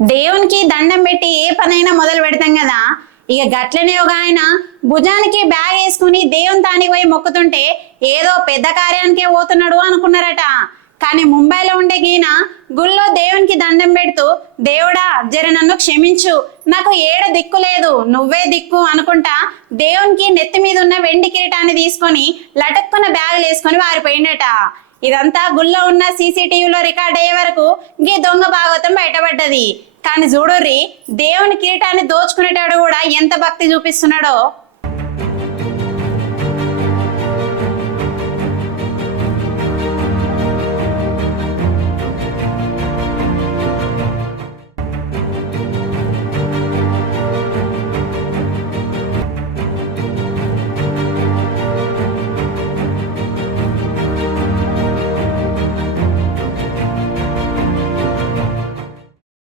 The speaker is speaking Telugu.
దేవునికి దండం పెట్టి ఏ పనైనా మొదలు పెడతాం కదా. ఇక గట్లనే ఒక ఆయన భుజానికి బ్యాగ్ వేసుకుని దేవుని తానికి పోయి మొక్కుతుంటే ఏదో పెద్ద కార్యానికే పోతున్నాడు అనుకున్నారట. కానీ ముంబైలో ఉండే గీన గుళ్ళో దేవునికి దండం పెడుతూ దేవుడా జర నన్ను క్షమించు. నాకు ఏడ దిక్కు లేదు. నువ్వే దిక్కు అనుకుంటా దేవునికి నెత్తి మీద ఉన్న వెండి కిరీటాన్ని తీసుకొని లటక్కున బ్యాగులు వేసుకొని వారిపోయిండట. ఇదంతా గుళ్ళో ఉన్న సీసీటీవీలో రికార్డ్ అయ్యే వరకు గీ దొంగ భాగవతం బయటపడ్డది. కానీ చూడుర్రి దేవుని కిరీటాన్ని దోచుకునేటాడు కూడా ఎంత భక్తి చూపిస్తున్నాడో.